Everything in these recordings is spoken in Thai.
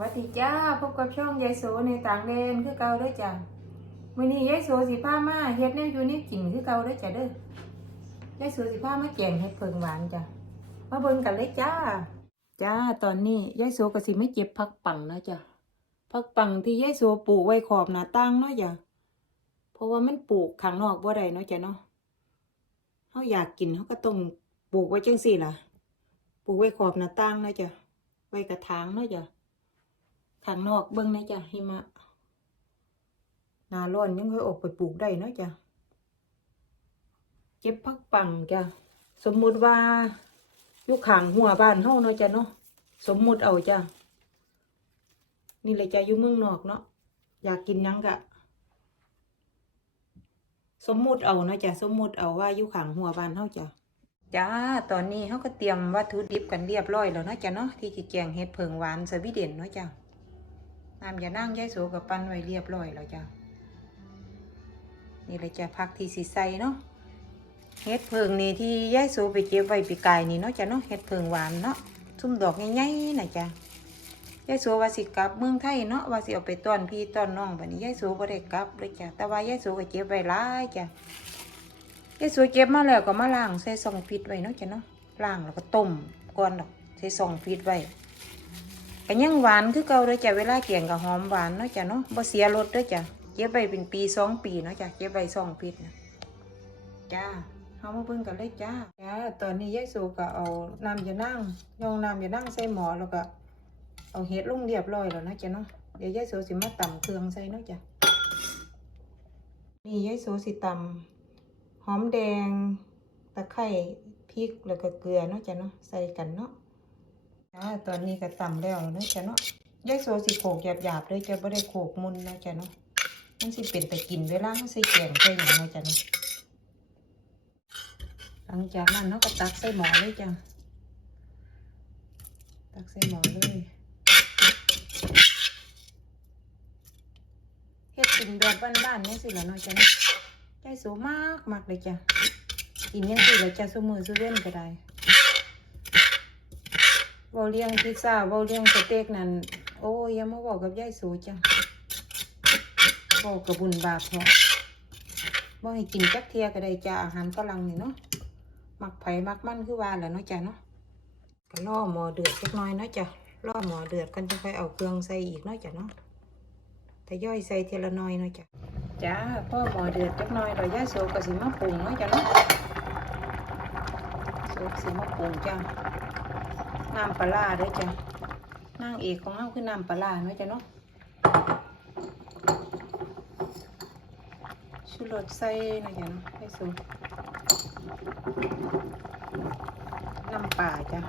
วัสดีจ้าพบกับช่องยายโสในต่างแดนคือเก่าด้อจ้ามื้อนี้ยายโสสิพามาเฮ็ดแนวอยู่นี่กินคือเก่าด้อจ้าเด้อยายโสสิพามาแกงเฮ็ดเพิงหวานจ้ามาเบิ่งกันเลยจ้า จ้าตอนนี้ยายโสก็สิไม่เก็บผักปังนะจ้าผักปังที่ยายโสปลูกไว้ขอบหน้าต่างเนาะจ้าเพราะว่ามันปลูกข้างนอกบ่ได้เนาะจ้าเนาะเฮาอยากกินเฮาก็ต้องปลูกไว้จังซี่ล่ะปลูกไว้ขอบหน้าต่างเนาะจ้าไว้กระถางเนาะจ้า ข้างนอกเบิ่งนะจ้ะหิมะหนาร้อนยังเคยออกไปปลูกได้เนาะจ้ะเก็บพักปังจ้ะสมมุติว่าอยู่ข้างหัวบ้านเฮาเนาะจ้ะเนาะสมมุติเอาจ้ะนี่เลยจ้ะอยู่เมืองนอกเนาะอยากกินยังกะสมมุติเอาเนาะจ้ะสมมุติเอาว่าอยู่ข้างหัวบ้านเฮาจ้ะจ้า ตอนนี้เฮาก็เตรียมวัตถุดิบกันเรียบร้อยแล้วเนาะจ้ะเนาะที่จะแกงเห็ดเผิงหวานสวีเดนเนาะจ้ะ น้ำยานั่งยายโสกับปั้นไว้เรียบร้อยแล้วจ้ะนี่เลยจะพักที่สีใสเนาะเฮ็ดเพิงนี่ที่ยายโสไปเก็บไว้ปีกายนี่เนาะจ้ะเนาะเฮ็ดเพิงหวานเนาะซุ่มดอกใหญ่ๆน่ะจ้ะยายโสว่าสิกลับเมืองไทยเนาะว่าสิเอาไปต้อนพี่ต้อนน้องบัดนี้ยายโสบ่ได้กลับเลยจ้ะแต่ว่ายายโสก็เก็บไว้หลายจ้ะยายโสเก็บมาแล้วก็มาล้างใส่ซองฟิตไว้เนาะจ้ะเนาะล้างแล้วก็ต้มก่อนดอกใส่ซองฟิตไว้ ก็ยังหวานคือเก่าเลยจ้ะเวลาเกี่ยงกับหอมหวานเนาะจ้ะเนาะบ่เสียรสเด้อจ้ะเก็บไว้เป็นปีสองปีเนาะจ้ะเก็บไว้สองปีนะจ้าเฮามาเบิ่งกันเลยจ้าจ้าตอนนี้ยายสูก็เอาน้ำยานั่งยองน้ำยานั่งใส่หม้อแล้วก็เอาเห็ดลงเรียบร้อยแล้วนะจ้ะเนาะเดี๋ยวยายสูสิมาตำเครื่องใส่เนาะจ้ะนี่ยายสูสิตำหอมแดงตะไคร้พริกแล้วก็เกลือเนาะจ้ะเนาะใส่กันเนาะ จ้าตอนนี้ก็ตำแล้วเนาะจ้ะเนาะยายโซสิโขกหยาบๆเลยจะไม่ได้โขกมุนนะจ้ะเนาะมันสิเป็นแต่กินเวลาเขาใส่แกงใส่หยังนะจ้ะเนาะหลังจากนั้นเนาะก็ตักใส่หม้อเลยจ้ะตักใส่หม้อเลยเฮ็ดกินแบบบ้านๆนี่สิละเนาะจ้ะเนาะยายโซมากมากเลยจ้ะกินยังสิละจ้ะซุมือซุเว้นก็ได้ เวาเลี้ยงพิซซ่าเวาเลี้ยงสเต็กนั่นโอ้ยอย่ามาบอกกับยายสูจ้ะบอกกับบุญบาปเนาะบ่ให้กินจักเทียก็ได้จ้าอาหารฝรั่งนี่เนาะมักไผ่มักมันคือว่าแหละเนาะจ้ะเนาะก็ล่อหมอเดือดสักหน่อยเนาะจ้ะล่อหมอเดือดกันจะค่อยเอาเครื่องใส่อีกเนาะจ้ะเนาะแต่ย่อยใส่ทีละหน่อยเนาะจ้ะจ้าพ่อหมอเดือดจักหน่อยเราย่าโซก็สิมาปรุงเนาะจ้ะเนาะโซก็สิมาปรุงจ้า น้ำปลาด้วยจ้ะนางเอกของเราคือน้ำปลาร้าเนาะจ้ะเนาะชูรสใส่นะจ้ะเนาะให้สูน้ำปลาจ้ะ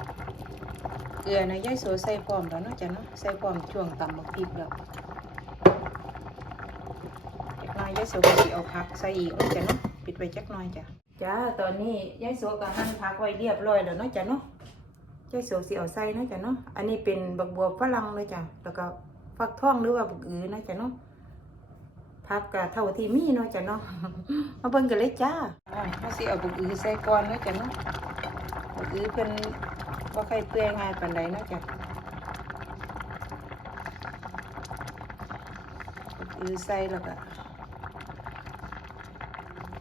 เกลือนะย่ายโสใส่พร้อมแล้วเนาะจ้ะเนาะใส่พร้อมช่วงตำบักพริกแล้วจากน้อยย่ายโสก็สิเอาผักใส่อีกเนาะจ้ะเนาะปิดไว้จักหน่อยจ้ะจ้าตอนนี้ย่ายโสก็หั่นผักไว้เรียบร้อยแล้วเนาะจ้ะเนาะ ยายโสสีเอาใส่นะจ้ะเนาะ อันนี้เป็นบักบัวฝรั่งเลยจ้ะ แล้วก็ฟักทองหรือว่าบักอือนะจ้ะเนาะพักกะเท่าที่มีเนาะจ้ะเนาะ มาเบิ่งกันเลยจ้าอ่าเขาสิเอาบักอือใส่ก่อนเนาะจ้ะเนาะ บักอือเพิ่นบ่ค่อยเปื่อยง่ายปานใดเนาะจ้ะบักอือใส่แล้วก็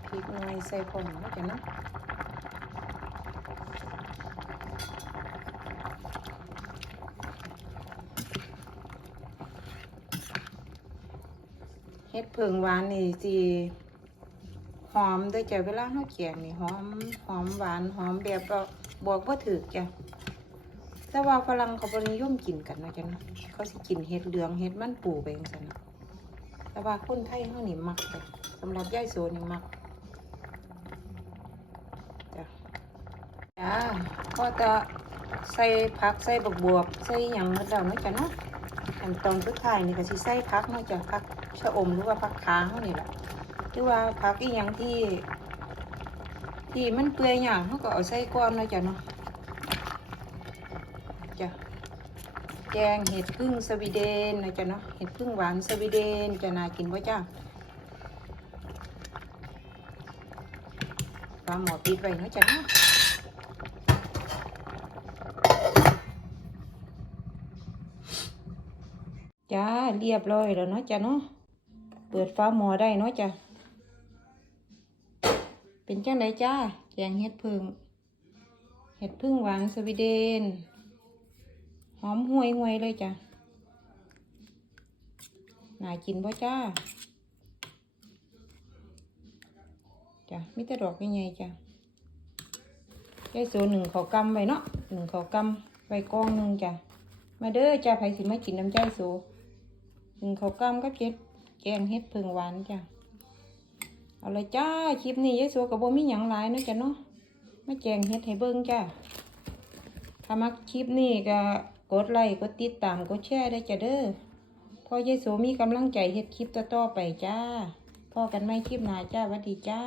พริกหน่อยใส่พร้อมเนาะจ้ะเนาะ เฮ็ดเพิงหวานนี่สิหอมด้วยจ้ะเวลาเฮาเกียงนี่หอมหอมหวานหอมแบบว่าบอกว่าถือจ้ะแต่ว่าฝรั่งเขาบ่นิยมกินกันนะจ้ะเนาะเขาสิกินเฮ็ดเหลืองเฮ็ดมันปูไปจังซั่นเนาะแต่ว่าคนไทยเฮานี่มักจ้ะสำหรับยายโสนี่มักจ้ะจ้าพอจะใส่ผักใส่บักบวบใส่หยังหมดแล้วเนาะจ้ะเนาะขั้นตอนสุดท้ายนี่ก็สิใส่ผักเนาะจ้ะผัก ชะอมหรือว่าผักค้างเฮานี่แหละหรือว่าผักอีหยังที่ที่มันเปื่อยหยางเขาก็เอาใส่ก่อนนาะจ้ะเนาะจ้ะแกงเห็ดพึ่งสวีเดนนะจ้ะเนาะเห็ดพึ่งหวานสวีเดนจะน่ากินบ่จ้ะวาหมอปิดไว้นาะจ้ะเนาะจ้าเรียบร้อยแล้วเนาะจ้ะเนาะ ปิดฟ้าหมอได้เนาะจ้ะ เป็นจังไดจ้า แกงเห็ดพึ่ง เห็ดพึ่งหวานสวีเดน หอมห่วยห่วยๆเลยจ้ะ น่ากินป่จ้า จ้ะมิตรดอกยังไงจ้ะยายโซหนึ่งเขากำไว้เนาะหนึ่งเขากำไว้กองหนึ่งจ้ะ มาเด้อจ้าไผสิมากินน้ำใจโซหนึ่งเขากำก็เก็บ แกงเห็ดพึ่งหวานจ้ะเอาเลยจ้าคลิปนี้ยายโซกับโบมีหยังหลายนะจ้ะเนาะมาแกงเฮ็ดให้เบิ่งจ้าถ้ามักคลิปนี้ก็กดไลค์กดติดตามกดแชร์ได้จ้ะเด้อพอยายโสมีกำลังใจเฮ็ดคลิปต่อๆไปจ้าพอกันไม่คลิปหน้าจ้าวัสดีจ้า